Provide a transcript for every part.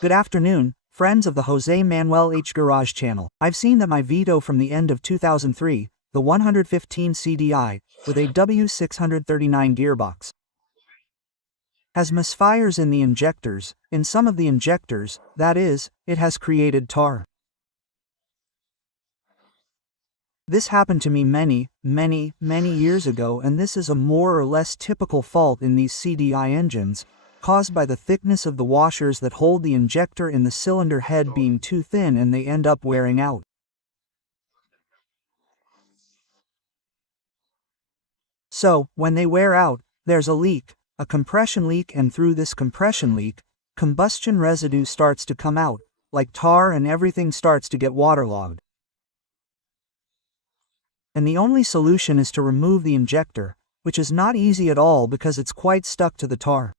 Good afternoon, friends of the Jose Manuel H. Garage channel. I've seen that my Vito from the end of 2003, the 115 CDI, with a W639 gearbox, has misfires in the injectors. In some of the injectors, that is, it has created tar. This happened to me many years ago, and this is a more or less typical fault in these CDI engines, caused by the thickness of the washers that hold the injector in the cylinder head being too thin, and they end up wearing out. So, when they wear out, there's a leak, a compression leak, and through this compression leak, combustion residue starts to come out, like tar, and everything starts to get waterlogged. And the only solution is to remove the injector, which is not easy at all because it's quite stuck to the tar.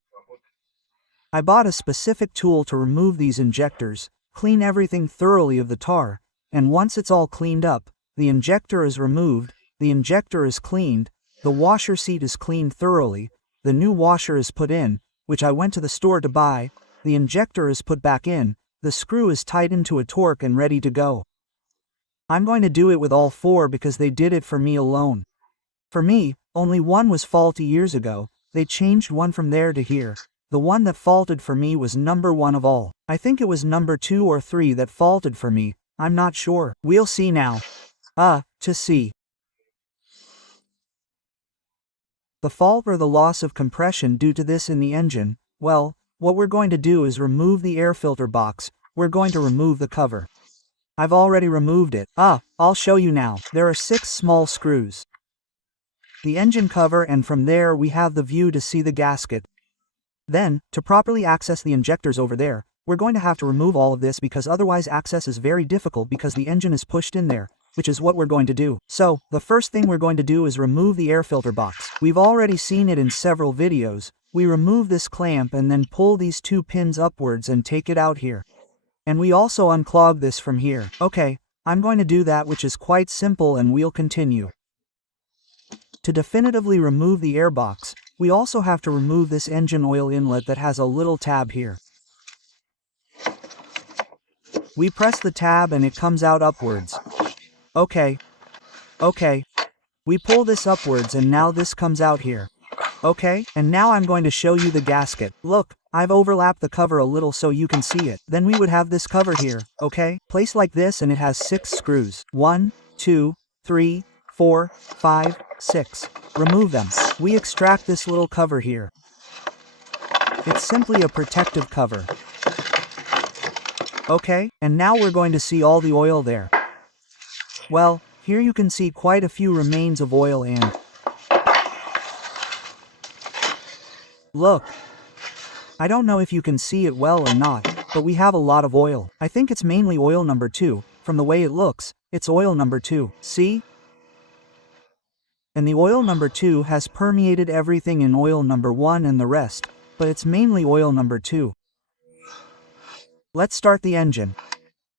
I bought a specific tool to remove these injectors, clean everything thoroughly of the tar, and once it's all cleaned up, the injector is removed, the injector is cleaned, the washer seat is cleaned thoroughly, the new washer is put in, which I went to the store to buy, the injector is put back in, the screw is tightened to a torque and ready to go. I'm going to do it with all four because they did it for me alone. For me, only one was faulty years ago. They changed one from there to here. The one that faulted for me was number one of all. I think it was number 2 or 3 that faulted for me, I'm not sure. We'll see now. To see. The fault or the loss of compression due to this in the engine, well, what we're going to do is remove the air filter box. We're going to remove the cover. I've already removed it. I'll show you now. There are 6 small screws. The engine cover, and from there we have the view to see the gasket. Then, to properly access the injectors over there, we're going to have to remove all of this because otherwise access is very difficult because the engine is pushed in there, which is what we're going to do. So, the first thing we're going to do is remove the air filter box. We've already seen it in several videos. We remove this clamp and then pull these 2 pins upwards and take it out here. And we also unclog this from here. Okay, I'm going to do that, which is quite simple, and we'll continue. To definitively remove the airbox, we also have to remove this engine oil inlet that has a little tab here. We press the tab and it comes out upwards. Okay. We pull this upwards and now this comes out here. Okay, and now I'm going to show you the gasket. Look, I've overlapped the cover a little so you can see it. Then we would have this cover here, okay? Placed like this, and it has 6 screws. 1, 2, 3, 4, 5, 6. Remove them. We extract this little cover here. It's simply a protective cover. Okay, and now we're going to see all the oil there. Well, here you can see quite a few remains of oil, and look. I don't know if you can see it well or not, but we have a lot of oil. I think it's mainly oil number 2. From the way it looks, it's oil number 2. See? And the oil number 2 has permeated everything in oil number 1 and the rest, but it's mainly oil number 2. Let's start the engine.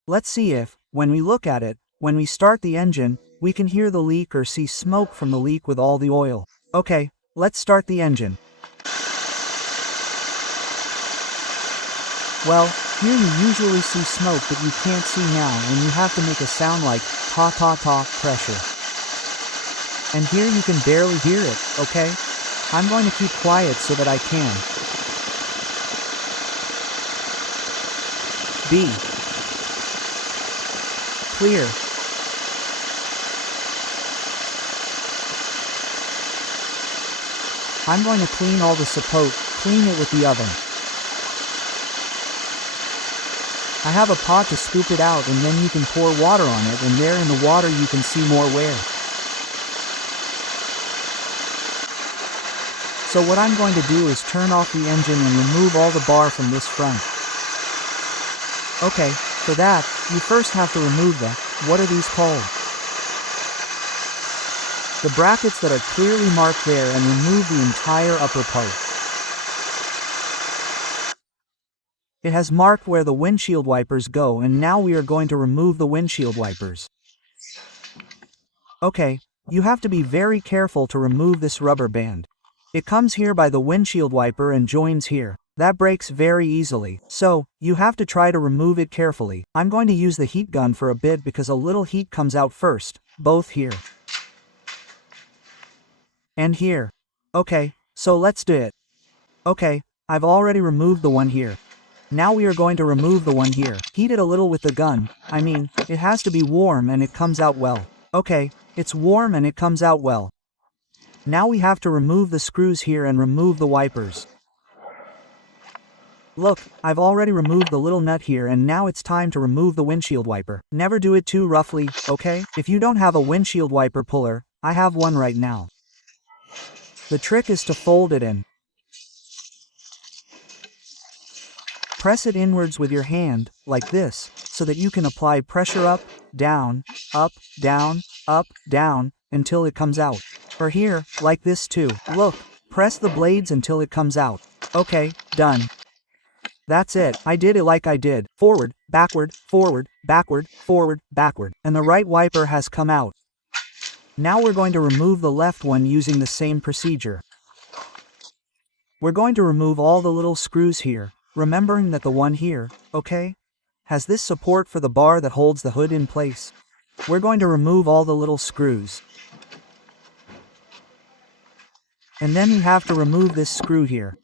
Let's see if, when we look at it, when we start the engine, we can hear the leak or see smoke from the leak with all the oil. Okay, let's start the engine. Well, here you usually see smoke that you can't see now, and you have to make a sound like ta-ta-ta pressure. And here you can barely hear it, okay? I'm going to keep quiet so that I can. B. Clear. I'm going to clean all the sapote, clean it with the oven. I have a pot to scoop it out, and then you can pour water on it, and there in the water you can see more wear. So what I'm going to do is turn off the engine and remove all the bar from this front. Okay, for that, you first have to remove what are these called? The brackets that are clearly marked there, and remove the entire upper part. It has marked where the windshield wipers go, and now we are going to remove the windshield wipers. Okay, you have to be very careful to remove this rubber band. It comes here by the windshield wiper and joins here. That breaks very easily, so you have to try to remove it carefully. I'm going to use the heat gun for a bit because a little heat comes out first, both here and here. Okay, so let's do it. Okay, I've already removed the one here. Now we are going to remove the one here. Heat it a little with the gun. I mean, it has to be warm and it comes out well. Okay, it's warm and it comes out well. Now we have to remove the screws here and remove the wipers. Look, I've already removed the little nut here and now it's time to remove the windshield wiper. Never do it too roughly, okay? If you don't have a windshield wiper puller, I have one right now. The trick is to fold it in. Press it inwards with your hand, like this, so that you can apply pressure up, down, until it comes out. Or here, like this too. Look, press the blades until it comes out. Okay, done. That's it. I did it like I did. Forward, backward, forward, backward, forward, backward. And the right wiper has come out. Now we're going to remove the left one using the same procedure. We're going to remove all the little screws here, remembering that the one here, okay, has this support for the bar that holds the hood in place. We're going to remove all the little screws. And then we have to remove this screw here.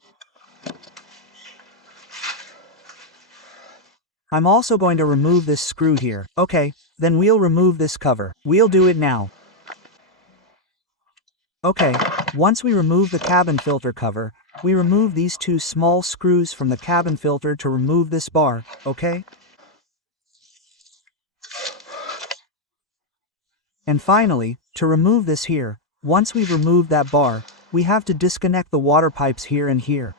I'm also going to remove this screw here. Okay, then we'll remove this cover. We'll do it now. Okay, once we remove the cabin filter cover, we remove these two small screws from the cabin filter to remove this bar, okay? And finally, to remove this here, once we've removed that bar, we have to disconnect the water pipes here and here.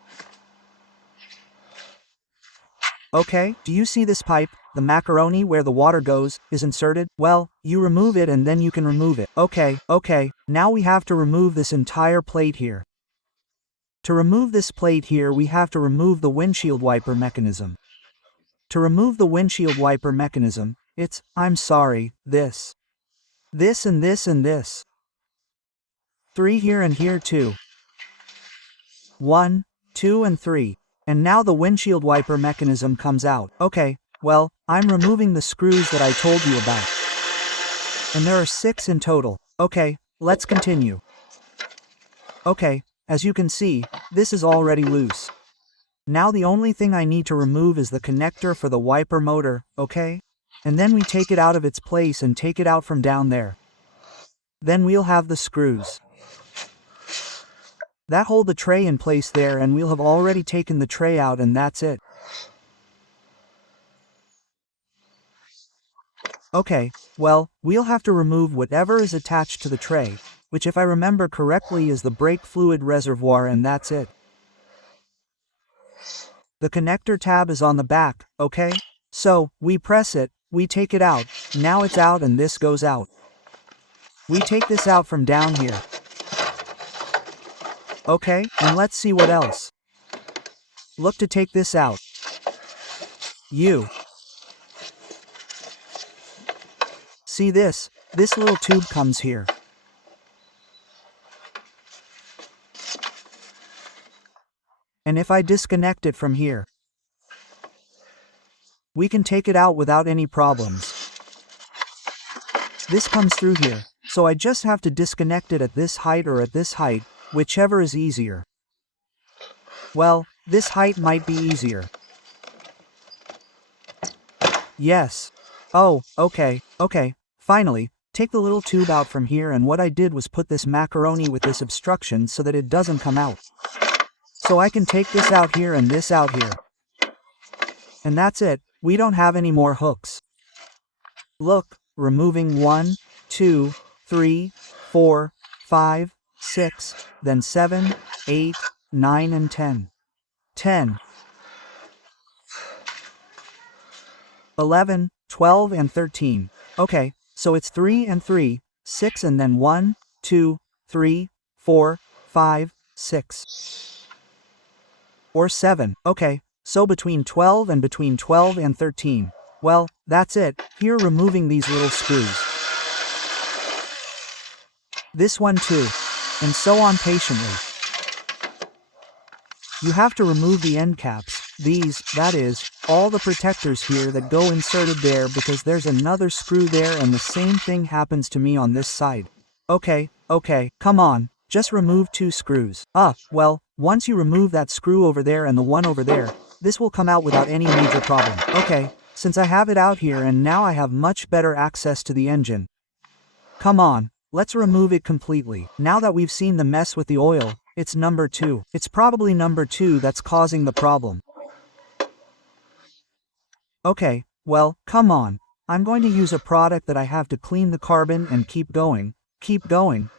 Okay, do you see this pipe? The macaroni where the water goes is inserted? Well, you remove it and then you can remove it. Okay, now we have to remove this entire plate here. To remove this plate here we have to remove the windshield wiper mechanism. To remove the windshield wiper mechanism, I'm sorry, this and this and this. 3 here and here too. 1, 2 and 3. And now the windshield wiper mechanism comes out. Okay, well, I'm removing the screws that I told you about. And there are 6 in total. Okay, let's continue. Okay, as you can see, this is already loose. Now the only thing I need to remove is the connector for the wiper motor, okay? And then we take it out of its place and take it out from down there. Then we'll have the screws that hold the tray in place there, and we'll have already taken the tray out, and that's it. Okay, well, we'll have to remove whatever is attached to the tray, which if I remember correctly is the brake fluid reservoir, and that's it. The connector tab is on the back, okay? So, we press it, we take it out, now it's out and this goes out. We take this out from down here. Okay, and let's see what else. Look to take this out. See this little tube comes here. And if I disconnect it from here, we can take it out without any problems. This comes through here, so I just have to disconnect it at this height or at this height, whichever is easier. Well, this height might be easier. Yes. Oh, okay. Finally, take the little tube out from here, and what I did was put this macaroni with this obstruction so that it doesn't come out. So I can take this out here and this out here. And that's it, we don't have any more hooks. Look, removing 1, 2, 3, 4, 5, 6, then 7, 8, 9 and 10. 10, 11, 12 and 13. Okay, so it's 3 and 3, 6 and then 1, 2, 3, 4, 5, 6. Or 7. Okay, so between 12 and 13. Well, that's it, here removing these little screws. This one too. And so on patiently. You have to remove the end caps, that is, all the protectors here that go inserted there because there's another screw there and the same thing happens to me on this side. Okay, come on, just remove 2 screws. Well, once you remove that screw over there and the one over there, this will come out without any major problem. Okay, since I have it out here and now I have much better access to the engine. Come on, let's remove it completely. Now that we've seen the mess with the oil, it's number 2. It's probably number 2 that's causing the problem. Okay, well, come on. I'm going to use a product that I have to clean the carbon and keep going. Keep going.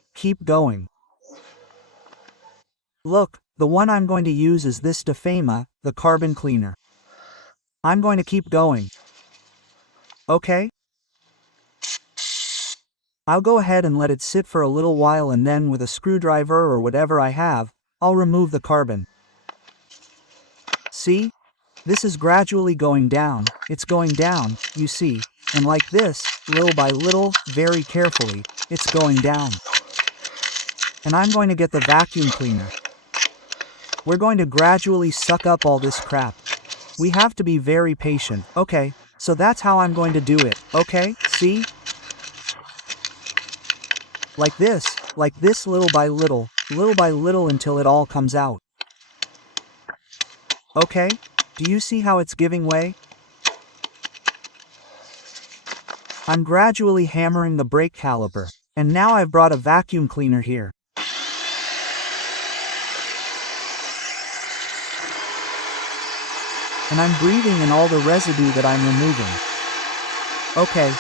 Look, the one I'm going to use is this Disassembly, the carbon cleaner. I'm going to keep going. Okay? I'll go ahead and let it sit for a little while and then with a screwdriver or whatever I have, I'll remove the carbon. See? This is gradually going down, it's going down, you see, and like this, little by little, very carefully, it's going down. And I'm going to get the vacuum cleaner. We're going to gradually suck up all this crap. We have to be very patient. Okay, so that's how I'm going to do it, okay, see? Like this little by little until it all comes out. Okay? Do you see how it's giving way? I'm gradually hammering the brake caliper, and now I've brought a vacuum cleaner here. And I'm breathing in all the residue that I'm removing. Okay.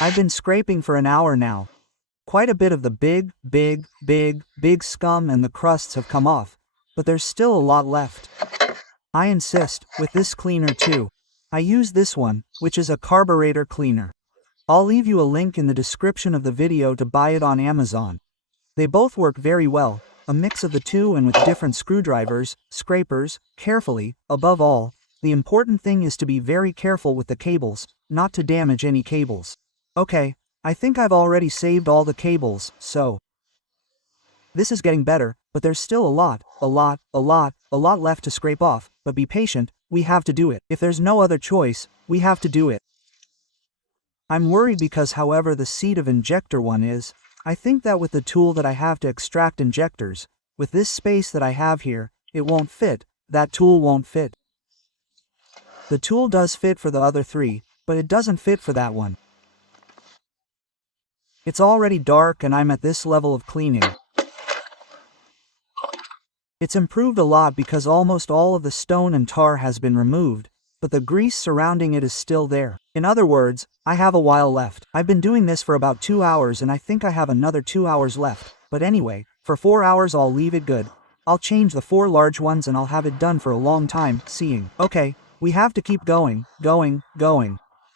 I've been scraping for an hour now. Quite a bit of the big scum and the crusts have come off, but there's still a lot left. I insist, with this cleaner too. I use this one, which is a carburetor cleaner. I'll leave you a link in the description of the video to buy it on Amazon. They both work very well, a mix of the two and with different screwdrivers, scrapers, carefully, above all. The important thing is to be very careful with the cables, not to damage any cables. Okay, I think I've already saved all the cables, so. This is getting better, but there's still a lot left to scrape off, but be patient, we have to do it. If there's no other choice, we have to do it. I'm worried because however the seat of injector one is, I think that with the tool that I have to extract injectors, with this space that I have here, it won't fit, that tool won't fit. The tool does fit for the other 3, but it doesn't fit for that one. It's already dark and I'm at this level of cleaning. It's improved a lot because almost all of the stone and tar has been removed, but the grease surrounding it is still there. In other words, I have a while left. I've been doing this for about 2 hours and I think I have another 2 hours left, but anyway, for 4 hours I'll leave it good. I'll change the 4 large ones and I'll have it done for a long time, seeing. Okay, we have to keep going.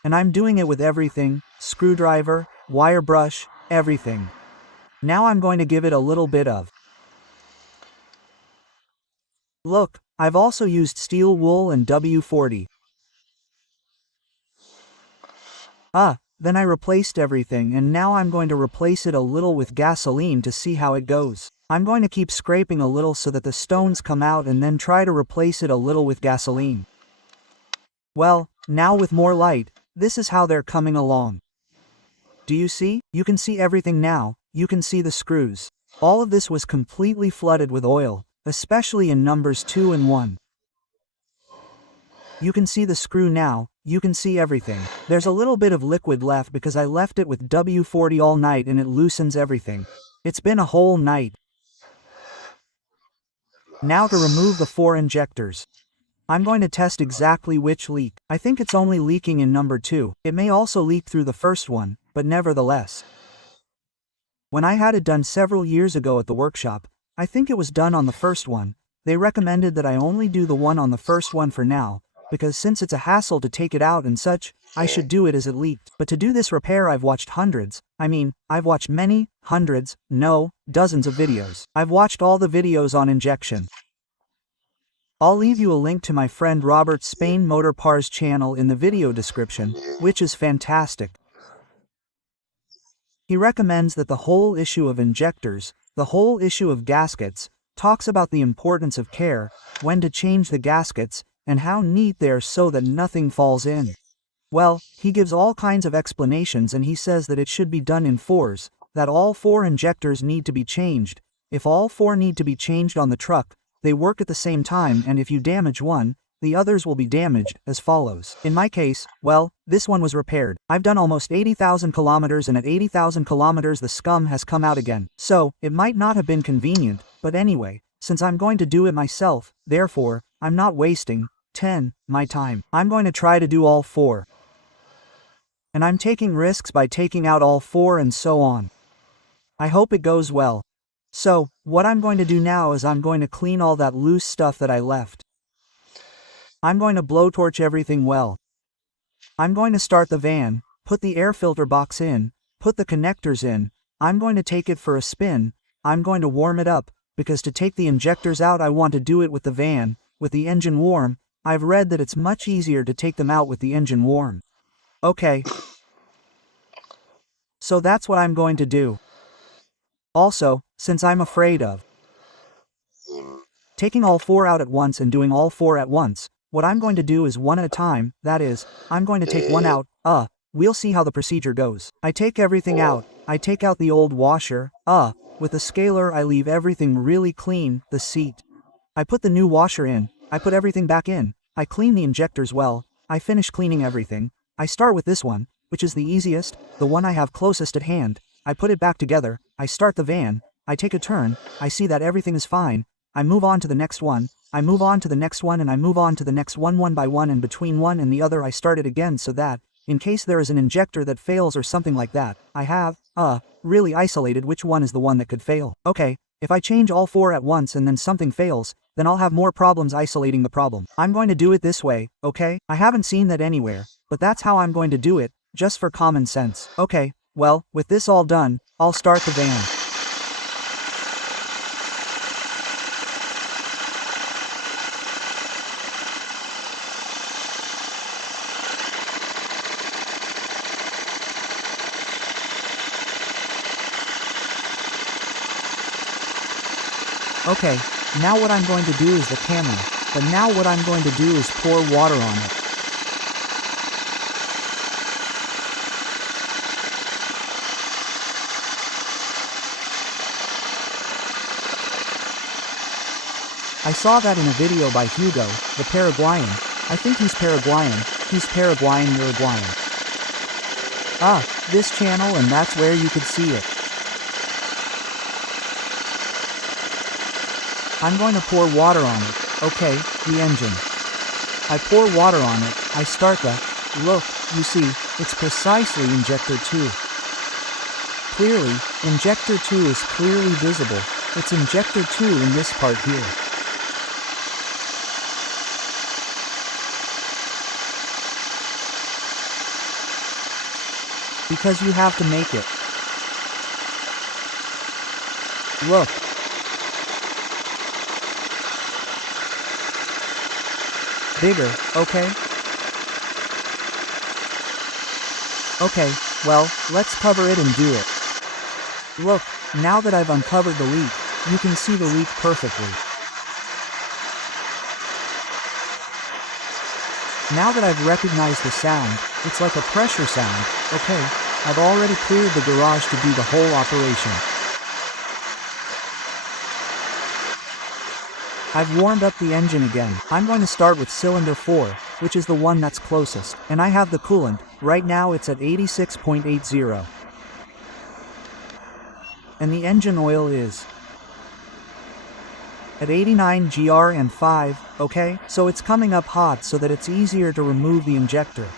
And I'm doing it with everything, screwdriver, wire brush, everything. Now I'm going to give it a little bit of. Look, I've also used steel wool and W40. Then I replaced everything and now I'm going to replace it a little with gasoline to see how it goes. I'm going to keep scraping a little so that the stones come out and then try to replace it a little with gasoline. Well, now with more light, this is how they're coming along. Do you see? You can see everything now, you can see the screws. All of this was completely flooded with oil, especially in numbers 2 and 1. You can see the screw now, you can see everything. There's a little bit of liquid left because I left it with W40 all night and it loosens everything. It's been a whole night. Now to remove the 4 injectors. I'm going to test exactly which leak. I think it's only leaking in number 2. It may also leak through the first one, but nevertheless. When I had it done several years ago at the workshop, I think it was done on the first one. They recommended that I only do the one on the first one for now, because since it's a hassle to take it out and such, I should do it as it leaked. But to do this repair I've watched I've watched many, hundreds, no, dozens of videos. I've watched all the videos on injection. I'll leave you a link to my friend Robert Spain Motor Parts channel in the video description, which is fantastic. He recommends that the whole issue of injectors, the whole issue of gaskets, talks about the importance of care, when to change the gaskets, and how neat they are so that nothing falls in. Well, he gives all kinds of explanations, and he says that it should be done in fours, that all 4 injectors need to be changed. If all 4 need to be changed on the truck, they work at the same time, and if you damage one, the others will be damaged, as follows. In my case, well, this one was repaired. I've done almost 80,000 kilometers, and at 80,000 kilometers the scum has come out again. So, it might not have been convenient, but anyway, since I'm going to do it myself, therefore, I'm not wasting my time. I'm going to try to do all 4. And I'm taking risks by taking out all 4 and so on. I hope it goes well. So, what I'm going to do now is I'm going to clean all that loose stuff that I left. I'm going to blowtorch everything well. I'm going to start the van, put the air filter box in, put the connectors in, I'm going to take it for a spin, I'm going to warm it up, because to take the injectors out I want to do it with the van, with the engine warm. I've read that it's much easier to take them out with the engine warm. Okay. So that's what I'm going to do. Also, since I'm afraid of taking all 4 out at once and doing all 4 at once, what I'm going to do is one at a time, that is, I'm going to take one out, we'll see how the procedure goes. I take everything out, I take out the old washer, with the scaler I leave everything really clean, the seat. I put the new washer in, I put everything back in, I clean the injectors well, I finish cleaning everything, I start with this one, which is the easiest, the one I have closest at hand, I put it back together, I start the van, I take a turn, I see that everything is fine, I move on to the next one, I move on to the next one, and I move on to the next one by one, and between one and the other I start it again, so that, in case there is an injector that fails or something like that, I have, really isolated which one is the one that could fail. Okay, if I change all 4 at once and then something fails, then I'll have more problems isolating the problem. I'm going to do it this way, okay? I haven't seen that anywhere, but that's how I'm going to do it, just for common sense. Okay, well, with this all done, I'll start the van. Okay, now what I'm going to do is the camera, but now what I'm going to do is pour water on it. I saw that in a video by Hugo, the Paraguayan. I think he's Paraguayan, Uruguayan. This channel, and that's where you could see it. I'm going to pour water on it, okay, the engine. I pour water on it, I start the, look, you see, it's precisely injector 2. Clearly, injector 2 is clearly visible, it's injector 2 in this part here. Because you have to make it. Look. Bigger, okay? Okay, well, let's cover it and do it. Look, now that I've uncovered the leak, you can see the leak perfectly. Now that I've recognized the sound, it's like a pressure sound, okay, I've already cleared the garage to do the whole operation. I've warmed up the engine again. I'm going to start with cylinder 4, which is the one that's closest, and I have the coolant, right now it's at 86.80. And the engine oil is at 89 gr and 5, okay? So it's coming up hot so that it's easier to remove the injector.